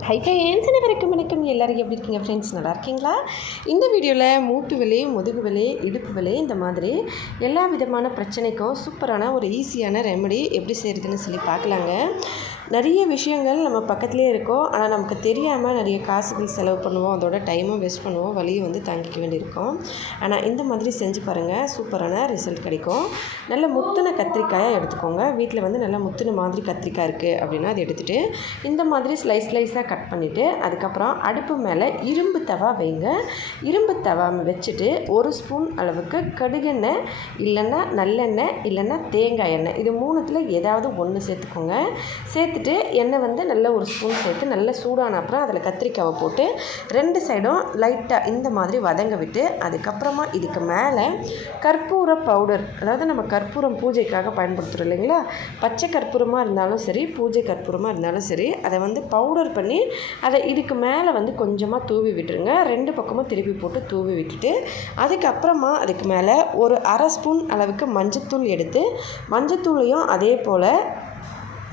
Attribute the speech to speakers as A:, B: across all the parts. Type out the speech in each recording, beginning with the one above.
A: Hi friends அனைவருக்கும் வணக்கம் எல்லோரும் எப்படி இருக்கீங்க? ஃப்ரெண்ட்ஸ் நல்லா இருக்கீங்களா? இந்த வீடியோவில் மூட்டு விலை முதுகு விலை இடுப்பு விலை இந்த மாதிரி எல்லா விதமான பிரச்சனைக்கும் சூப்பரான ஒரு ஈஸியான ரெமெடி எப்படி செய்கிறதுன்னு சொல்லி பார்க்கலாங்க. நிறைய விஷயங்கள் நம்ம பக்கத்துலேயே இருக்கோம். ஆனால் நமக்கு தெரியாமல் நிறைய காசுகள் செலவு பண்ணுவோம். அதோட டைமும் வேஸ்ட் பண்ணுவோம். வழியும் வந்து தாங்கிக்க வேண்டியிருக்கும். ஆனால் இந்த மாதிரி செஞ்சு பாருங்கள் சூப்பரான ரிசல்ட் கிடைக்கும். நல்ல முத்தின கத்திரிக்காயாக எடுத்துக்கோங்க. வீட்டில் வந்து நல்லா முத்தின மாதிரி கத்திரிக்காய் இருக்குது அப்படின்னா அதை எடுத்துகிட்டு இந்த மாதிரி ஸ்லைஸ் ஸ்லைஸாக கட் பண்ணிவிட்டு அதுக்கப்புறம் அடுப்பு மேலே இரும்பு தவா வைங்க. இரும்பு தவா வச்சுட்டு ஒரு ஸ்பூன் அளவுக்கு கடுகெண்ணெய் இல்லைன்னா நல்லெண்ணெய் இல்லைன்னா தேங்காய் எண்ணெய். இது மூணுத்தில் ஏதாவது ஒன்று சேர்த்துக்கோங்க. சேர்த்துட்டு எண்ணெய் வந்து நல்ல ஒரு ஸ்பூன் சேர்த்து நல்லா சூடான அப்புறம் அதில் கத்திரிக்காவை போட்டு ரெண்டு சைடும் லைட்டாக இந்த மாதிரி வதங்க விட்டு அதுக்கப்புறமா இதுக்கு மேலே கற்பூர பவுடர் அதாவது நம்ம கற்பூரம் பூஜைக்காக பயன்படுத்துகிறோம் இல்லைங்களா? பச்சை கற்பூரமாக இருந்தாலும் சரி பூஜை கற்பூரமாக இருந்தாலும் சரி அதை வந்து பவுடர் பண்ணி அதை இதுக்கு மேலே வந்து கொஞ்சமாக தூவி விட்டுருங்க. ரெண்டு பக்கமும் திருப்பி போட்டு தூவி விட்டுட்டு அதுக்கப்புறமா அதுக்கு மேலே ஒரு அரை ஸ்பூன் அளவுக்கு மஞ்சத்தூள் எடுத்து மஞ்சத்தூளையும் அதே போல்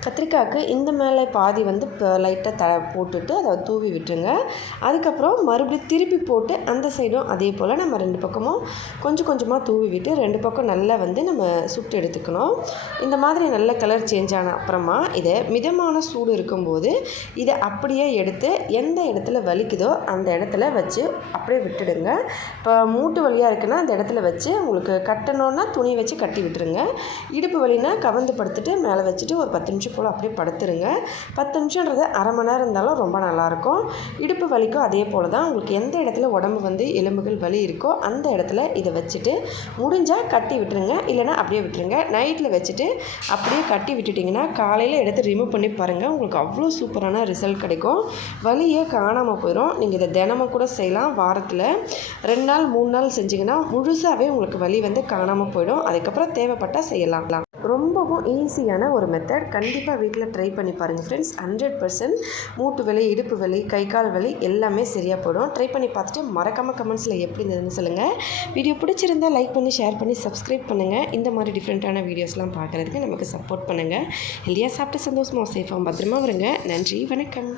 A: கத்திரிக்காய்க்கு இந்த மேலே பாதி வந்து லைட்டாக த போட்டுட்டு அதை தூவி விட்டுருங்க. அதுக்கப்புறம் மறுபடியும் திருப்பி போட்டு அந்த சைடும் அதே போல் நம்ம ரெண்டு பக்கமும் கொஞ்சம் கொஞ்சமாக தூவி விட்டு ரெண்டு பக்கம் நல்லா வந்து நம்ம சுட்டு எடுத்துக்கணும். இந்த மாதிரி நல்ல கலர் சேஞ்ச் ஆன அப்புறமா இதை மிதமான சூடு இருக்கும்போது இதை அப்படியே எடுத்து எந்த இடத்துல வலிக்குதோ அந்த இடத்துல வச்சு அப்படியே விட்டுடுங்க. இப்போ மூட்டு வலியாக இருக்குன்னா அந்த இடத்துல வச்சு உங்களுக்கு கட்டணுன்னா துணி வச்சு கட்டி விட்டுருங்க. இடுப்பு வலினா கவர்ந்து படுத்துட்டு மேலே வச்சுட்டு ஒரு பத்து நிமிஷம் போல் அப்படியே படுத்துருங்க. பத்து நிமிஷன்றது அரை மணி நேரம் இருந்தாலும் ரொம்ப நல்லாயிருக்கும். இடுப்பு வலிக்கும் அதே போல் தான் உங்களுக்கு எந்த இடத்துல உடம்பு வந்து எலும்புகள் வலி இருக்கோ அந்த இடத்துல இதை வச்சுட்டு முடிஞ்சால் கட்டி விட்டுருங்க. இல்லைனா அப்படியே விட்டுருங்க. நைட்டில் வச்சுட்டு அப்படியே கட்டி விட்டுட்டிங்கன்னா காலையில் எடுத்து ரிமூவ் பண்ணி பாருங்கள் உங்களுக்கு அவ்வளோ சூப்பரான ரிசல்ட் கிடைக்கும். வலியே காணாமல் போயிடும் நீங்கள் இதை தினமும் கூட செய்யலாம். வாரத்தில் ரெண்டு நாள் மூணு நாள் செஞ்சிங்கன்னா முழுசாகவே உங்களுக்கு வலி வந்து காணாமல் போயிடும். அதுக்கப்புறம் தேவைப்பட்டால் செய்யலாம். ரொம்பவும் ஈஸியான ஒரு மெத்தட் கண்டிப்பாக வீட்டில் ட்ரை பண்ணி பாருங்கள் ஃப்ரெண்ட்ஸ் ஹண்ட்ரட் பர்சன்ட் மூட்டு வலி இடுப்பு வலி கை கால் வலி எல்லாமே சரியாக போயிடும். ட்ரை பண்ணி பார்த்துட்டு மறக்காமல் கமெண்ட்ஸில் எப்படி இருந்ததுன்னு சொல்லுங்கள் வீடியோ பிடிச்சிருந்தால் லைக் பண்ணி ஷேர் பண்ணி சப்ஸ்கிரைப் பண்ணுங்கள் இந்த மாதிரி டிஃப்ரெண்ட்டான வீடியோஸ்லாம் பார்க்குறதுக்கு நமக்கு சப்போர்ட் பண்ணுங்கள் ஹெல்த்தியாக சாப்பிட்டு சந்தோஷமாக சேஃபாக பத்திரமா வருங்க. நன்றி வணக்கம்.